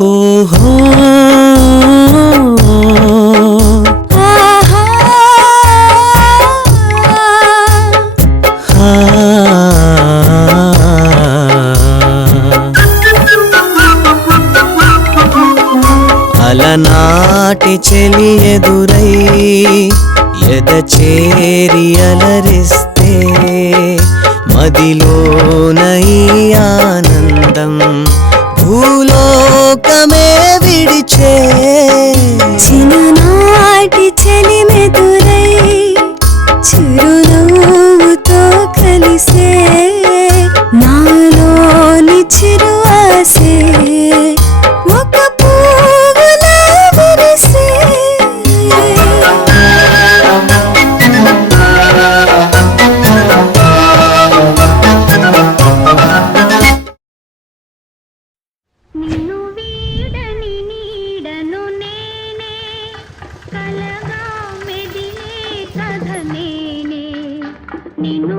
ఓహో. అలనాటి చెలి ఎదురై ఎద చేరి అలరిస్తే మదిలోన ఆనందం భూలోకమే విడిచే ನೀನು